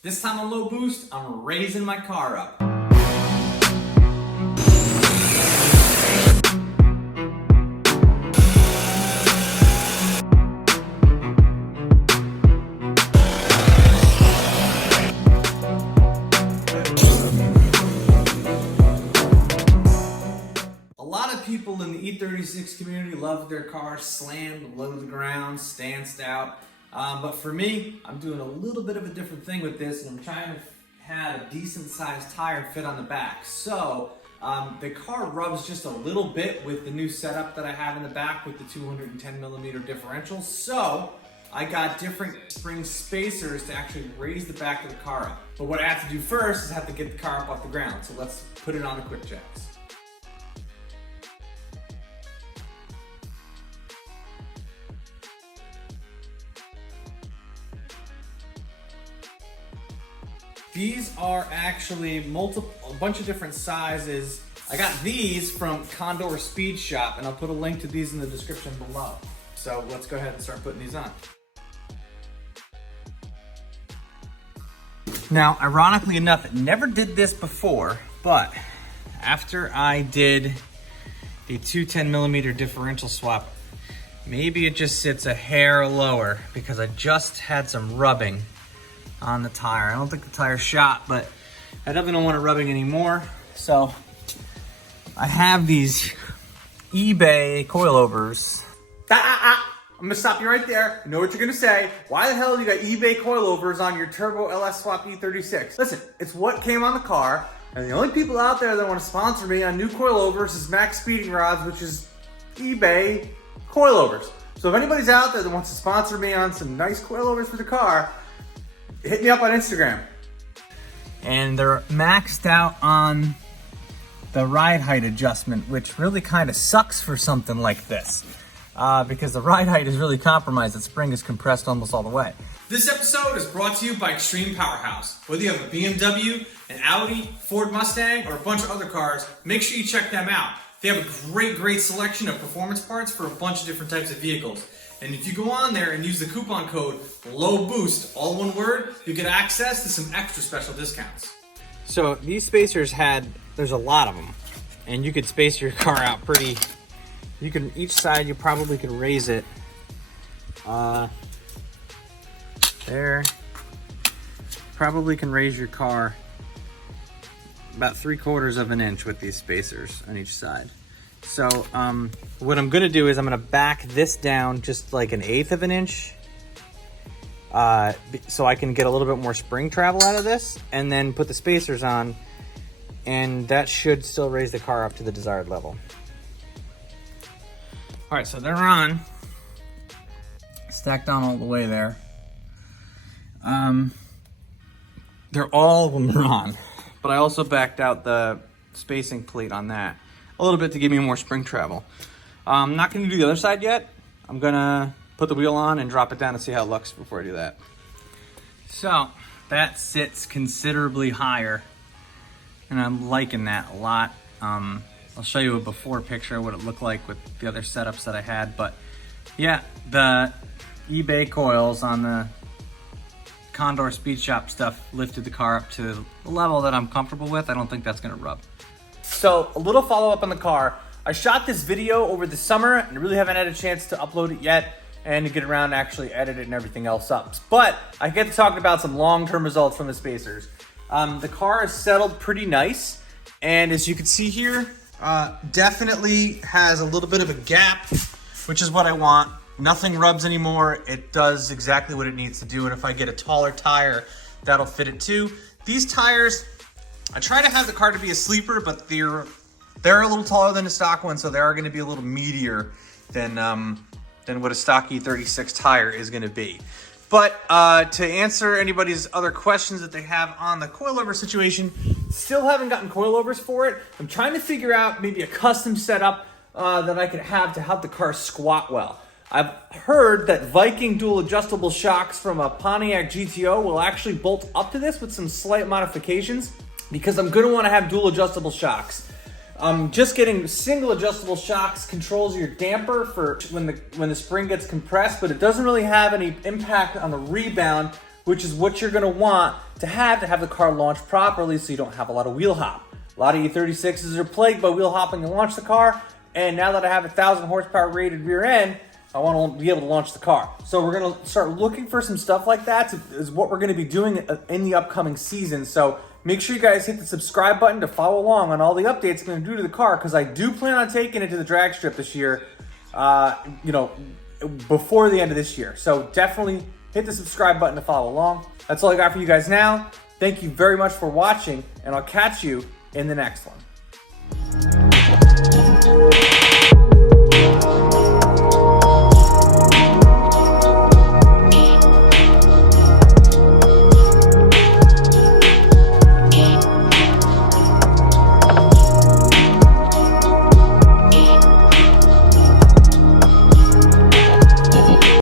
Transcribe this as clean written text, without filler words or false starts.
This time on low boost, I'm raising my car up. A lot of people in the E36 community love their cars slammed low to the ground, stanced out. But for me, I'm doing a little bit of a different thing with this, and I'm trying to have a decent sized tire fit on the back. So the car rubs just a little bit with the new setup that I have in the back with the 210mm differential. So I got different spring spacers to actually raise the back of the car up. But what I have to do first is have to get the car up off the ground. So let's put it on the quick jacks. These are actually a bunch of different sizes. I got these from Condor Speed Shop, and I'll put a link to these in the description below. So let's go ahead and start putting these on. Now, ironically enough, I never did this before, but after I did the 210mm differential swap, maybe it just sits a hair lower because I just had some rubbing on the tire. I don't think the tire's shot, but I definitely don't want it rubbing anymore. So I have these eBay coilovers. I'm gonna stop you right there. I know what you're gonna say. Why the hell do you got eBay coilovers on your Turbo LS Swap E36? Listen, it's what came on the car, and the only people out there that want to sponsor me on new coilovers is Max Speeding Rods, which is eBay coilovers. So if anybody's out there that wants to sponsor me on some nice coilovers for the car, hit me up on Instagram. And they're maxed out on the ride height adjustment, which really kind of sucks for something like this because the ride height is really compromised. The spring is compressed almost all the way. This episode is brought to you by Extreme Powerhouse. Whether you have a BMW, an Audi, Ford Mustang, or a bunch of other cars, make sure you check them out. They have a great selection of performance parts for a bunch of different types of vehicles. And if you go on there and use the coupon code LOWBOOST, all one word, you get access to some extra special discounts. So these spacers there's a lot of them, and you could space your car out pretty. You can, each side you probably could raise it. There. Probably can raise your car about 3/4 of an inch with these spacers on each side. So what I'm gonna do is I'm gonna back this down just like 1/8 of an inch so I can get a little bit more spring travel out of this, and then put the spacers on, and that should still raise the car up to the desired level. All right, so they're on, stacked on all the way there. All of them are on, but I also backed out the spacing plate on that a little bit to give me more spring travel. I'm not gonna do the other side yet. I'm gonna put the wheel on and drop it down and see how it looks before I do that. So that sits considerably higher, and I'm liking that a lot. I'll show you a before picture of what it looked like with the other setups that I had, but yeah, the eBay coils on the Condor Speed Shop stuff lifted the car up to the level that I'm comfortable with. I don't think that's gonna rub. So a little follow up on the car. I shot this video over the summer and really haven't had a chance to upload it yet and to get around to actually edit it and everything else up. But I get to talking about some long-term results from the spacers. The car is settled pretty nice, and as you can see here, definitely has a little bit of a gap, which is what I want. Nothing rubs anymore. It does exactly what it needs to do, and if I get a taller tire, that'll fit it too. These tires, I try to have the car to be a sleeper, but they're a little taller than the stock one, so they are gonna be a little meatier than what a stock E36 tire is gonna be. But to answer anybody's other questions that they have on the coilover situation, still haven't gotten coilovers for it. I'm trying to figure out maybe a custom setup that I could have to help the car squat well. I've heard that Viking dual adjustable shocks from a Pontiac GTO will actually bolt up to this with some slight modifications, because I'm gonna wanna have dual adjustable shocks. Just getting single adjustable shocks controls your damper for when the spring gets compressed, but it doesn't really have any impact on the rebound, which is what you're gonna want to have the car launch properly so you don't have a lot of wheel hop. A lot of E36s are plagued by wheel hopping to launch the car, and now that I have a 1,000 horsepower rated rear end, I want to be able to launch the car. So we're going to start looking for some stuff like that is what we're going to be doing in the upcoming season. So make sure you guys hit the subscribe button to follow along on all the updates I'm going to do to the car, because I do plan on taking it to the drag strip this year, before the end of this year. So definitely hit the subscribe button to follow along. That's all I got for you guys now. Thank you very much for watching, and I'll catch you in the next one.